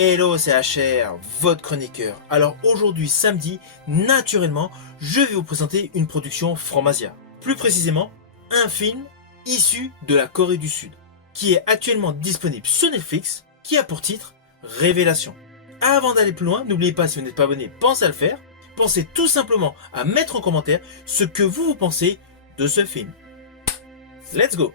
Hello, c'est HR, votre chroniqueur. Alors aujourd'hui, samedi, naturellement, je vais vous présenter une production Franc-Masia. Plus précisément, un film issu de la Corée du Sud, qui est actuellement disponible sur Netflix, qui a pour titre Révélation. Avant d'aller plus loin, n'oubliez pas, si vous n'êtes pas abonné, pensez à le faire. Pensez tout simplement à mettre en commentaire ce que vous pensez de ce film. Let's go!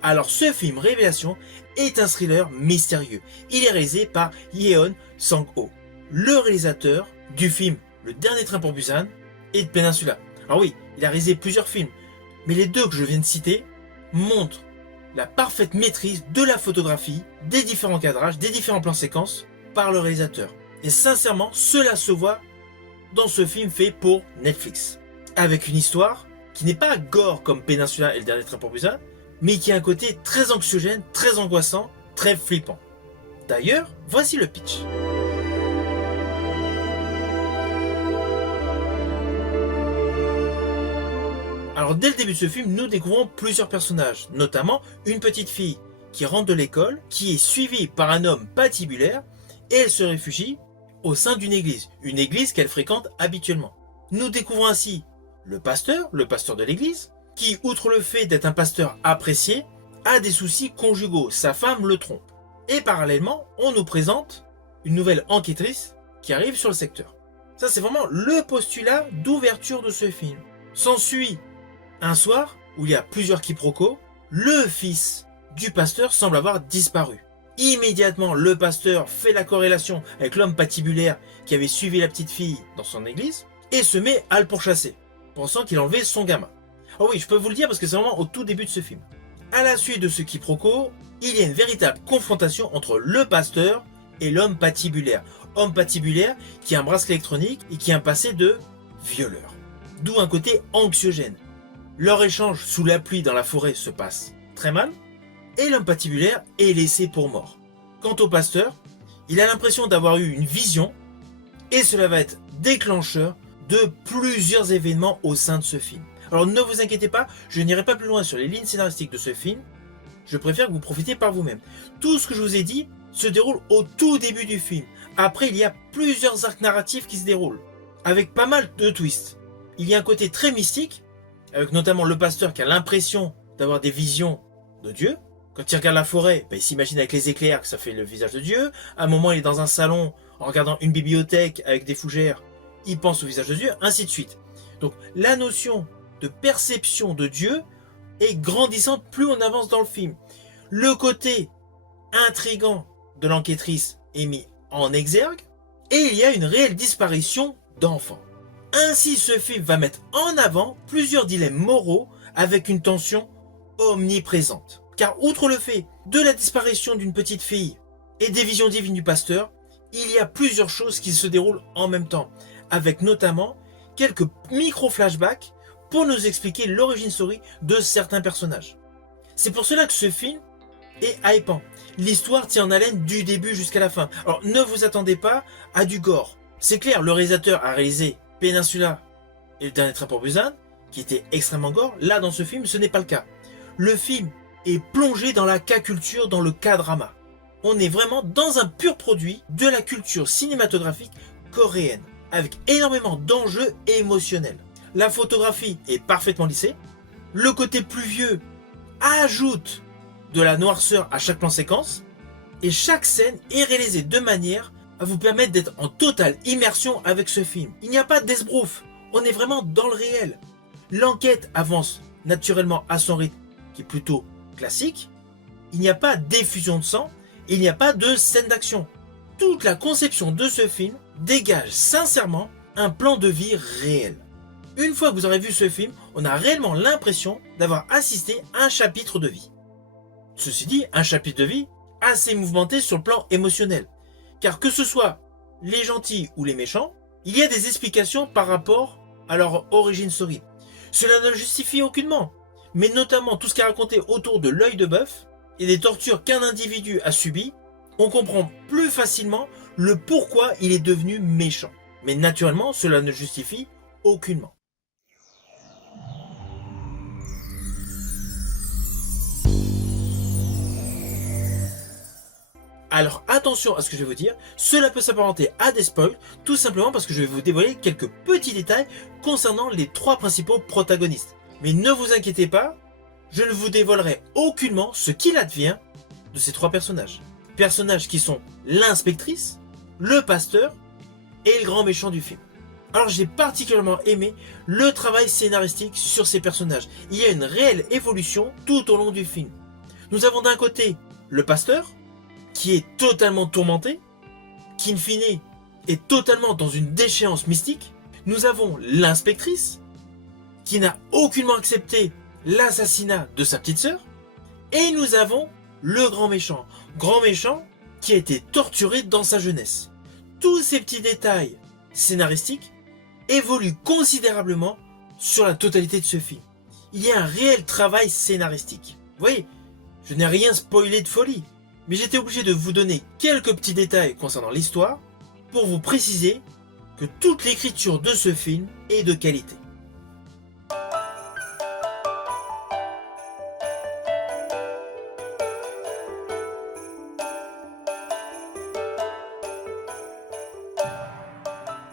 Alors ce film Révélation est un thriller mystérieux. Il est réalisé par Yeon Sang-ho, le réalisateur du film Le Dernier Train pour Busan et de Peninsula. Alors oui, il a réalisé plusieurs films, mais les deux que je viens de citer montrent la parfaite maîtrise de la photographie, des différents cadrages, des différents plans séquences par le réalisateur. Et sincèrement, cela se voit dans ce film fait pour Netflix. Avec une histoire qui n'est pas gore comme Peninsula et Le Dernier Train pour Busan, mais qui a un côté très anxiogène, très angoissant, très flippant. D'ailleurs, voici le pitch. Alors dès le début de ce film, nous découvrons plusieurs personnages, notamment une petite fille qui rentre de l'école, qui est suivie par un homme patibulaire, et elle se réfugie au sein d'une église qu'elle fréquente habituellement. Nous découvrons ainsi le pasteur de l'église, qui, outre le fait d'être un pasteur apprécié, a des soucis conjugaux, sa femme le trompe. Et parallèlement, on nous présente une nouvelle enquêtrice qui arrive sur le secteur. Ça, c'est vraiment le postulat d'ouverture de ce film. S'ensuit un soir où il y a plusieurs quiproquos, le fils du pasteur semble avoir disparu. Immédiatement, le pasteur fait la corrélation avec l'homme patibulaire qui avait suivi la petite fille dans son église et se met à le pourchasser, pensant qu'il enlevait son gamin. Oh oui, je peux vous le dire parce que c'est vraiment au tout début de ce film. À la suite de ce quiproquo, il y a une véritable confrontation entre le pasteur et l'homme patibulaire. Homme patibulaire qui a un bracelet électronique et qui a un passé de violeur. D'où un côté anxiogène. Leur échange sous la pluie dans la forêt se passe très mal et l'homme patibulaire est laissé pour mort. Quant au pasteur, il a l'impression d'avoir eu une vision et cela va être déclencheur de plusieurs événements au sein de ce film. Alors ne vous inquiétez pas, je n'irai pas plus loin sur les lignes scénaristiques de ce film, je préfère que vous profitiez par vous-même. Tout ce que je vous ai dit se déroule au tout début du film. Après, il y a plusieurs arcs narratifs qui se déroulent, avec pas mal de twists. Il y a un côté très mystique, avec notamment le pasteur qui a l'impression d'avoir des visions de Dieu. Quand il regarde la forêt, il s'imagine avec les éclairs que ça fait le visage de Dieu. À un moment, il est dans un salon, en regardant une bibliothèque avec des fougères, il pense au visage de Dieu, ainsi de suite. Donc la notion de perception de Dieu est grandissante plus on avance dans le film. Le côté intrigant de l'enquêtrice est mis en exergue et il y a une réelle disparition d'enfants. Ainsi, ce film va mettre en avant plusieurs dilemmes moraux avec une tension omniprésente. Car outre le fait de la disparition d'une petite fille et des visions divines du pasteur, il y a plusieurs choses qui se déroulent en même temps, avec notamment quelques micro-flashbacks pour nous expliquer l'origine story de certains personnages. C'est pour cela que ce film est hypant. L'histoire tient en haleine du début jusqu'à la fin. Alors ne vous attendez pas à du gore. C'est clair, le réalisateur a réalisé Peninsula et Le Dernier Train pour Busan, qui était extrêmement gore. Là, dans ce film, ce n'est pas le cas. Le film est plongé dans la K-culture, dans le K-drama. On est vraiment dans un pur produit de la culture cinématographique coréenne, avec énormément d'enjeux émotionnels. La photographie est parfaitement lissée. Le côté pluvieux ajoute de la noirceur à chaque plan séquence. Et chaque scène est réalisée de manière à vous permettre d'être en totale immersion avec ce film. Il n'y a pas d'esbrouf. On est vraiment dans le réel. L'enquête avance naturellement à son rythme, qui est plutôt classique. Il n'y a pas d'effusion de sang. Il n'y a pas de scène d'action. Toute la conception de ce film dégage sincèrement un plan de vie réel. Une fois que vous aurez vu ce film, on a réellement l'impression d'avoir assisté à un chapitre de vie. Ceci dit, un chapitre de vie assez mouvementé sur le plan émotionnel. Car que ce soit les gentils ou les méchants, Il y a des explications par rapport à leur origin story. Cela ne le justifie aucunement, mais notamment tout ce qui est raconté autour de l'œil de bœuf et des tortures qu'un individu a subies, on comprend plus facilement le pourquoi il est devenu méchant. Mais naturellement, cela ne justifie aucunement. Alors attention à ce que je vais vous dire, cela peut s'apparenter à des spoils, tout simplement parce que je vais vous dévoiler quelques petits détails concernant les 3 principaux protagonistes. Mais ne vous inquiétez pas, je ne vous dévoilerai aucunement ce qu'il advient de ces 3 personnages. Personnages qui sont l'inspectrice, le pasteur et le grand méchant du film. Alors j'ai particulièrement aimé le travail scénaristique sur ces personnages. Il y a une réelle évolution tout au long du film. Nous avons d'un côté le pasteur, qui est totalement tourmenté, qui in fine est totalement dans une déchéance mystique. Nous avons l'inspectrice, qui n'a aucunement accepté l'assassinat de sa petite sœur. Et nous avons le grand méchant qui a été torturé dans sa jeunesse. Tous ces petits détails scénaristiques évoluent considérablement sur la totalité de ce film. Il y a un réel travail scénaristique. Vous voyez, je n'ai rien spoilé de folie, mais j'étais obligé de vous donner quelques petits détails concernant l'histoire pour vous préciser que toute l'écriture de ce film est de qualité.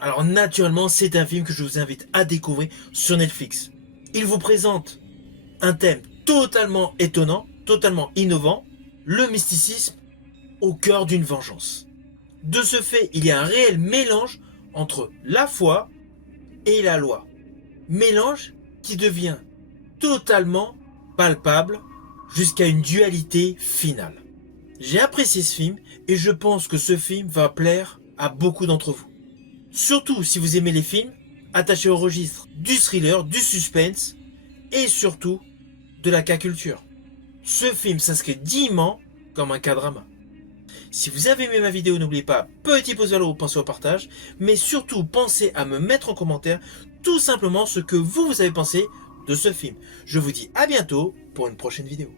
Alors naturellement, c'est un film que je vous invite à découvrir sur Netflix. Il vous présente un thème totalement étonnant, totalement innovant, le mysticisme au cœur d'une vengeance. De ce fait, il y a un réel mélange entre la foi et la loi. Mélange qui devient totalement palpable jusqu'à une dualité finale. J'ai apprécié ce film et je pense que ce film va plaire à beaucoup d'entre vous. Surtout si vous aimez les films attachés au registre du thriller, du suspense et surtout de la K-culture. Ce film s'inscrit dignement comme un K-drama. Si vous avez aimé ma vidéo, n'oubliez pas, petit pouce vers le haut, pensez au partage, mais surtout pensez à me mettre en commentaire tout simplement ce que vous avez pensé de ce film. Je vous dis à bientôt pour une prochaine vidéo.